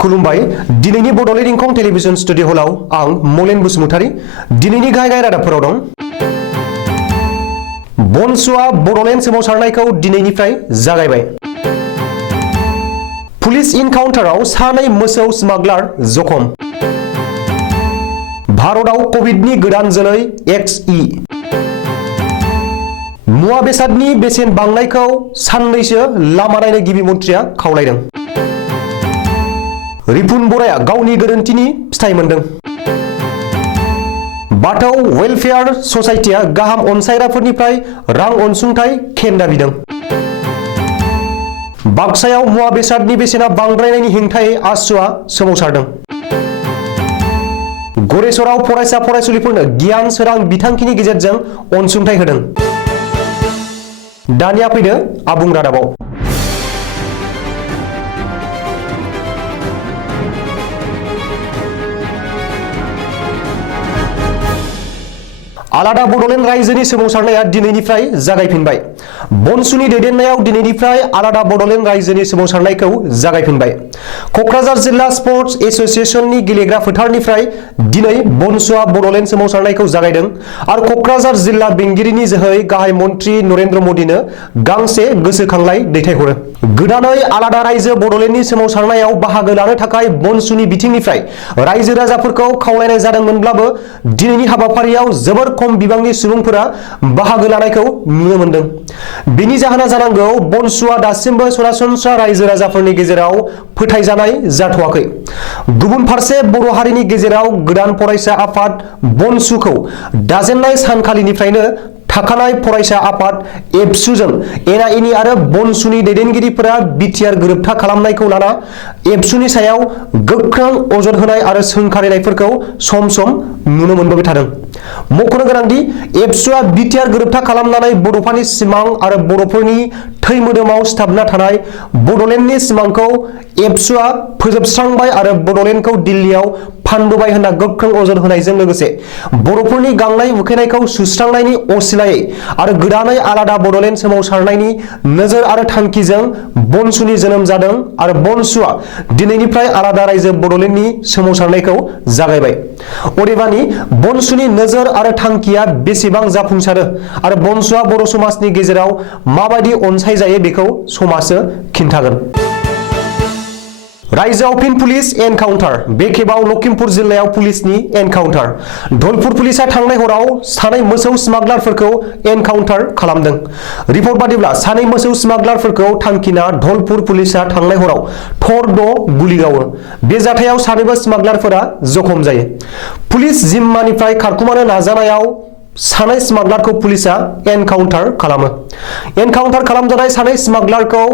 खुलुमबाय दिनैनि Bodoland इंखं television studio हलाव आं मलेन बसुमतारी दिनैनि गाहाय रादाबफोराव दं। बनसुआ बड'लेण्ड सोमावसारनायखौ दिनैनिफ्राय जागायबाय। पुलिस इनकाउन्टाराव सानै मोसौ स्मागलार जखम। भारतआव कभिडनि गोदान जोलै XE। मुवा बेसादनि बेसेन बांनायखौ साननैसो लामा नायनो गिबि मन्थ्रिया खावलायदों। रिपुन बराया गावनि गोरोन्थिनि फिथाइ मोनदों। बाथौ वेलफेयार ससाइटिया गाहाम अनसायग्राफोरनिफ्राय रां अनसुंथाइ खेन्दा बिदों। बाक्सायाव मुवा बेसादनि बेसेना बांद्रायनायनि हेंथायै आसुआ सोमावसारदों। गरेसराव फरायसा फरायसुलिफोरनो गियान सोरां बिथांखिनि गेजेरजों अनसुंथाइ होदों। दानिया फैदो आबुं रादाबाव। आलादा बड'लेण्ड रायजोनि सोमावसारनाया दिनैनिफ्राय जागायफिनबाय। बनसुनि दैदेननायाव दिनैनिफ्राय आलादा बड'लेण्ड रायजोनि सोमावसारनायखौ जागायफिनबाय। क'क्राझार जिल्ला स्पर्टस एस'सिएशननि गेलेग्रा फोथारनिफ्राय दिनै बनसुआ बड'लेण्ड सोमावसारनायखौ जागायदों आरो क'क्राझार जिल्ला बेंगिरिनि जोहै गाहाय मन्थ्रि नरेन्द्र मदिनो गांसे गोसोखांलाइ दैथायहरो। गोदानै आलादा रायजो बड'लेण्डनि सोमावसारनायाव बाहागो लानो थाखाय बनसुनि बिथिंनिफ्राय रायजो राजाफोरखौ खावलायनाय जादोंमोनब्लाबो दिनैनि हाबाफारियाव जोबोर खम बिबांनि सुबुंफोरा बाहागो लानायखौ नुनो मोनदों। बेनि जाहोना जानांगौ बनसुआ दासिमबो सरासनस्रा रायजो राजाफोरनि गेजेराव फोथायजानाय जाथ'वाखै। गुबुन फारसे बर' हारिनि गेजेराव गोदान फरायसा आफाद बनसुखौ दाजेननाय सानखालिनिफ्रायनो थाखानाय फरायसा आफाद एबसुजों एना एनि आरो बनसुनि दैदेनगिरिफोरा बिटिआर गोरोबथा खालामनायखौ लाना एबसुनि सायाव गोख्रों अजद होनाय आरो सोंखारिनायफोरखौ सम सम नुनो मोनबाय थादों। मख'नो गोनांदि एबसुआ बिटिआर गोरोबथा खालामनानै बड'फानि सिमां आरो बर'फोरनि थै मोदोमाव सिथाबना थानाय बड'लेण्डनि सिमांखौ एबसुआ फोजोबस्रांबाय आरो बड'लेण्डखौ दिल्लीयाव फानबोबाय होनना गोख्रों अजद होनायजों लोगोसे बर'फोरनि गांनाय उखैनायखौ सुस्रांनायनि असिलायै आरो गोदानै आलादा बड'लेण्ड सोमावसारनायनि नोजोर आरो थांखिजों बनसुनि जोनोम जादों आरो बनसुआ दिनैनिफ्राय आलादा रायजो बड'लेण्डनि सोमावसारनायखौ जागायबाय। अदेबानि बनसुनि नोजोर आरो थांखिया बेसेबां जाफुंसारो आरो बनसुआ बर' समाजनि गेजेराव माबायदि अनसायजायो बेखौ समाजो खिन्थागोन। रायजोआव फिन पुलिस एनकाउन्टार। बे खेबाव लखिमपुर जिल्लायाव पुलिसनि एनकाउन्टार। धलपुर पुलिसा थांनाय हराव सानै मोसौ स्मागलारफोरखौ एनकाउन्टार खालामदों। रिपर्ट बादिब्ला सानै मोसौ स्मागलारफोरखौ थांखिना धलपुर पुलिसा थांनाय हराव थर गुलि गावो। बे जाथायाव सानैबो स्मागलारफोरा जखम जायो। पुलिस जिम्मानिफ्राय खारखुमानो नाजानायाव सानै स्मागलारखौ पुलिसा एनकाउन्टार खालामो। एनकाउन्टार खालामजानाय सानै स्मागलारखौ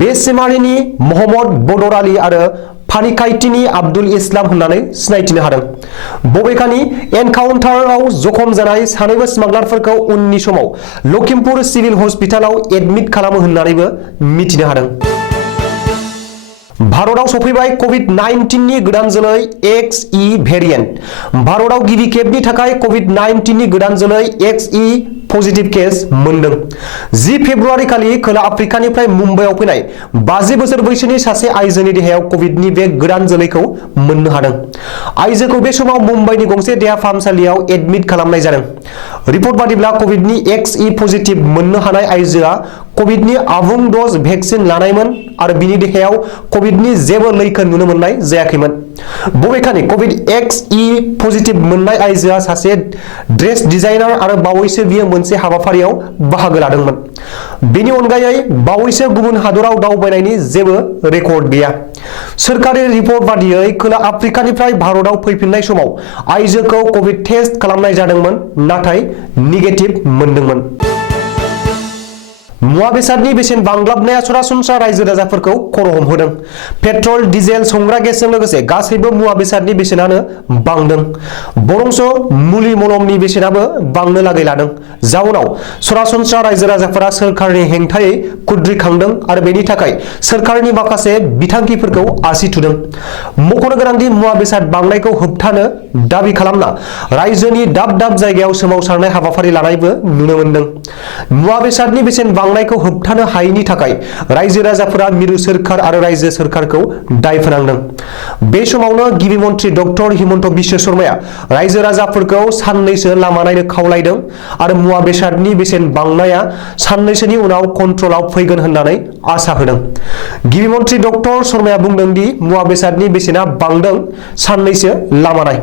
बेसेमारिनि महम्मद बदर आली आरो फानिकाइटिनि आब्दुल इस्लाम होननानै सिनायथिनो हादों। बबेखानि एनकाउन्टाराव जखम जानाय सानैबो स्मागलारफोरखौ उननि समाव लखिमपुर सिभिल हस्पिटालाव एडमिट खालामो होननानैबो मिथिनो हादों। भारतआव सफैबाय कभिड-19नि गोदान जोलै XE भेरिएन्ट। भारतआव गिबि खेबनि थाखाय कभिड-19नि गोदान जोलै XE पजिटिभ केस मोनदों। 10 फेब्रुआरि खालि खोला आफ्रिकानिफ्राय मुम्बाइआव फैनाय 50 बोसोर बैसोनि सासे आइजोनि देहायाव कभिडनि बे गोदान जोलैखौ मोननो हादों। आइजोखौ बे समाव मुम्बाइनि गंसे देहा फाहामसालियाव एडमिट खालामनाय जादों। रिपर्ट बादिब्ला कभिडनि XE पजिटिभ मोननो हानाय आइजोआ कभिडनि आबुं डज भेक्सिन लानायमोन आरो बिनि देहायाव कभिडनि जेबो लैखोन नुनो मोननाय जायाखैमोन। बबेखानि कभिड XE पजिटिभ मोननाय आइजोआ सासे ड्रेस डिजाइनार आरो बावैसो बियो मोनसे हाबाफारियाव बाहागो लादोंमोन। बेनि अनगायै बावैसो गुबुन हादराव दावबायनायनि जेबो रेकर्ड गैया। सोरखारि रिपर्ट बादियै खोला आफ्रिकानिफ्राय भारतआव फैफिननाय समाव आइजोखौ कभिड टेस्ट खालामनाय जादोंमोन नाथाय निगेटिभ मोनदोंमोन। मुवा बेसादनि बेसेन बांग्लाबनाया सरासनस्रा रायजो राजाफोरखौ खर' हमहोदों। पेट्रल, डिजेल, संग्रा गेसजों लोगोसे गासैबो मुवा बेसादनि बेसेनानो बांदों। बरंस मुलि मलमनि बेसेनाबो बांनो लागै लादों। जाउनाव सरासनस्रा रायजो राजाफोरा सोरखारनि हेंथायै खुद्रिखांदों आरो बेनि थाखाय सोरखारनि माखासे बिथांखिफोरखौ आसि थुदों। मख'नो गोनांदि मुवा बेसाद बांनायखौ होबथानो दाबि खालामना रायजोनि दाब दाब जायगायाव सोमावसारनाय हाबाफारि लानायबो नुनो मोनदों। मुवा बेसादनि बेसेन बांनाय बांलांनायखौ होबथानो हायैनि थाखाय रायजो राजाफोरा मिरु सोरखार आरो रायजो सोरखारखौ दाय फोनांदों। बे समावनो गिबि मन्थ्रि डक्टर हिमन्त बिश्व शर्माया रायजो राजाफोरखौ साननैसो लामा नायनो खावलायदों आरो मुवा बेसादनि बेसेन बांनाया साननैसोनि उनाव कन्ट्रलाव फैगोन होननानै आसा होदों। गिबि मन्थ्रि डक्टर शर्माया बुंदों दि मुवा बेसादनि बेसेना बांदों, साननैसो लामा नाय।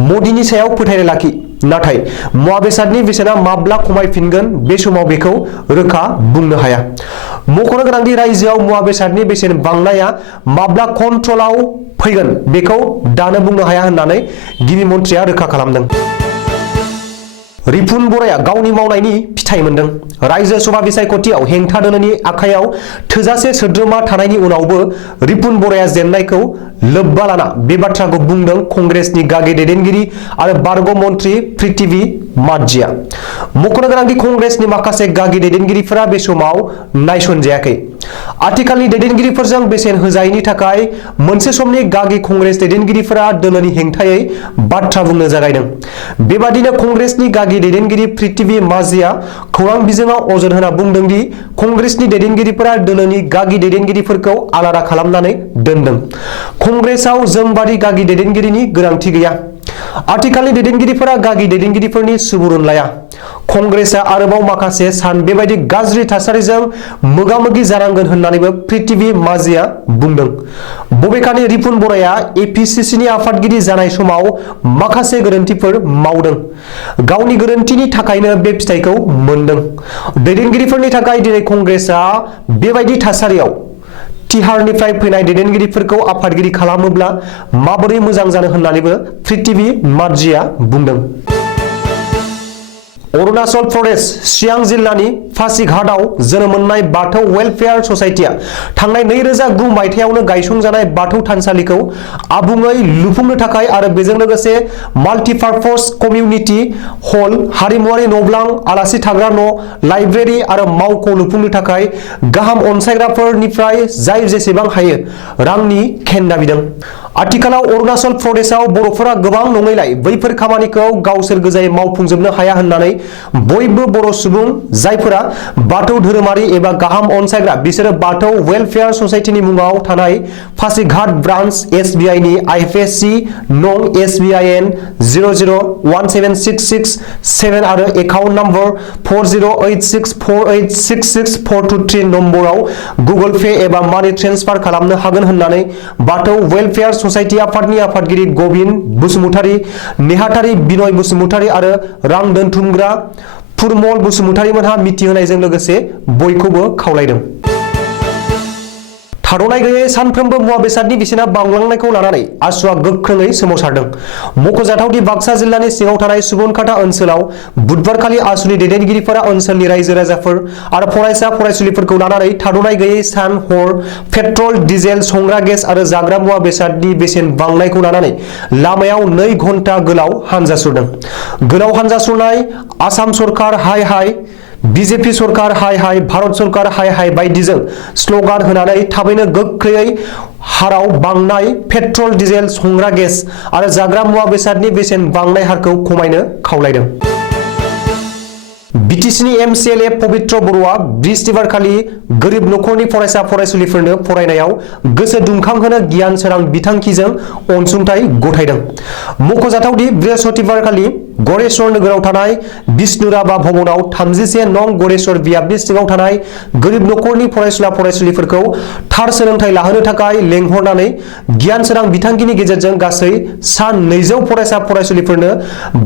मोदीनि सायाव फोथायनाय लाखि, नाथाय मुवा बेसादनि बेसेना माब्ला खमायफिनगोन बे समाव बेखौ रोखा बुंनो हाया। मख'नो गोनांदि रायजोआव मुवा बेसादनि बेसेन बांनाया माब्ला कन्ट्रलाव फैगोन बेखौ दानो बुंनो हाया होननानै गिबि मन्थ्रिया रोखा खालामदों। रिपुन बराया गावनि मावनायनि फिथाइ मोनदों। रायजो सभा बिसायख'थियाव हेंथा दोलोनि आखायाव थोजासे सोद्रोमा थानायनि उनावबो रिपुन बराया जेननायखौ लोब्बा लाना बे बाथ्राखौ बुंदों कंग्रेसनि गागि दैदेनगिरि आरो बारग' मन्थ्रि पृथ्वी मार्जिया। मख'नो गोनांदि कंग्रेसनि माखासे गागि दैदेनगिरिफोरा बे समाव नायसनजायाखै। आथिखालनि दैदेनगिरिफोरजों बेसेन होजायैनि थाखाय मोनसे समनि गागि कंग्रेस दैदेनगिरिफोरा दोलोनि हेंथायै बाथ्रा बुंनो जागायदों। बेबादिनो कंग्रेसनि गागि दैदेनगिरि पृथ्वी मार्जिया खौरां बिजोङाव अजद होना बुंदों दि कंग्रेसनि दैदेनगिरिफोरा दोलोनि गागि दैदेनगिरिफोरखौ आलादा खालामनानै दोनदों। कंग्रेसआव जोंबादि गागि दैदेनगिरिनि गोनांथि गैया। आथिखालनि दैदेनगिरिफोरा गागि दैदेनगिरिफोरनि सुबुरुन लाया। कंग्रेसआ आरोबाव माखासे सान बेबायदि गाज्रि थासारिजों मोगा-मोगि जानांगोन होननानैबो पृथ्वी मार्जिया बुंदों। बबेखानि रिपुन बराया एपिसिसिनि आफादगिरि जानाय समाव माखासे गोरोन्थिफोर मावदों। गावनि गोरोन्थिनि थाखायनो बे फिथाइखौ मोनदों। दैदेनगिरिफोरनि थाखाय दिनै कंग्रेसआ बेबायदि थासारियाव तिहारनिफ्राय फैनाय दैदेनगिरिफोरखौ आफादगिरि खालामोब्ला माबोरै मोजां जानो होननानैबो पृथ्वी मार्जिया बुंदों। अरुणाचल प्रदेश सियांग जिल्लानि पासीघाटआव जोनोम मोननाय बाथौ वेलफेयार ससाइटिया थांनाय 2009 मायथाइयावनो गायसंजानाय बाथौ थानसालिखौ आबुङै लुफुंनो थाखाय आरो बेजों लोगोसे माल्टिपार्पस कमिउनिटि हल, हारिमुआरि न'ब्लां, आलासि थाग्रा न', लाइब्रेरि आरो मावख' लुफुंनो थाखाय गाहाम अनसायग्राफोरनिफ्राय जाय जेसेबां हायो रांनि खेन दाबिदों। आथिखालाव अरुणाचल प्रदेशआव बर'फोरा गोबां नङैलाय बैफोर खामानिखौ गावसोर गोजायै मावफुंजोबनो हाया होननानै बयबो बर' सुबुं जायफोरा बाथौ धोरोमारि एबा गाहाम अनसायग्रा बिसोरो बाथौ वेलफेयार ससाइटिनि मुङाव थानाय पासीघाट ब्रान्च एसबिआइनि आइएफएससि नं SBIN 00176667 आरो एकाउन्ट नम्बर 408648664423 नम्बराव गुगल पे एबा मानि ट्रेन्सफार खालामनो हागोन होननानै बाथौ वेलफेयार ससाइटि आफादनि आफादगिरि गबिन बसुमतारी, नेहाथारि बिनय बसुमतारी आरो रां दोनथुमग्रा फुरमल बसुमतारीमोनहा मिथिहोनायजों लोगोसे बयखौबो खावलायदों। थाद'नाय गैयै सानफ्रोमबो मुवा बेसादनि बेसेना बांलांनायखौ लानानै आसुआ गोख्रोङै सोमावसारदों। मख'जाथावदि बाक्सा जिल्लानि सिङाव थानाय सुबनखाता ओनसोलाव बुधबारखालि आसुनि दैदेनगिरिफोरा ओनसोलनि रायजो राजाफोर आरो फरायसा फरायसुलिफोरखौ लानानै थाद'नाय गैयै सान हर पेट्रल, डिजेल, संग्रा गेस आरो जाग्रा मुवा बेसादनि बेसेन बांनायखौ लानानै लामायाव 2 घन्टा गोलाव हानजा सुरदों। गोलाव हानजा सुरनाय आसाम सरकार हाय हाय, बीजेपी सरकार हाय हाय, भारत सरकार हाय हाय बायदिजों स्लगान होनानै थाबैनो गोख्रैयै हाराव बांनाय पेट्रल, डिजेल, संग्रा गेस आरो जाग्रा मुवा बेसादनि बेसेन बांनाय हारखौ खमायनो खावलायदों। बिटिसिनि MCLA पबित्र बर'आ बृहस्पतिबारखालि गोरिब नखरनि फरायसा फरायसुलिफोरनो फरायनायाव गोसो दुंखांहोनो गियान सोरां बिथांखिजों अनसुंथाइ गथायदों। मख'जाथावदि बृहस्पतिबारखालि गरेश्वर नोगोराव थानाय बिष्णुराभा भवनाव 31 नं गरेश्वर बियाबनि सिङाव थानाय गोरिब नखरनि फरायसुला फरायसुलिफोरखौ थार सोलोंथाइ लाहोनो थाखाय लेंहरनानै गियान सोरां बिथांखिनि गेजेरजों गासै सा 200 फरायसा फरायसुलिफोरनो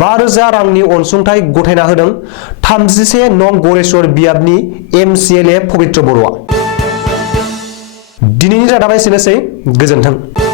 5,000 रांनि अनसुंथाइ गथायना होदों 31 नं गरेश्वर बियाबनि MCLA पबित्र बर'आ। दिनैनि रादाबा एसेनोसै, गोजोन्थों।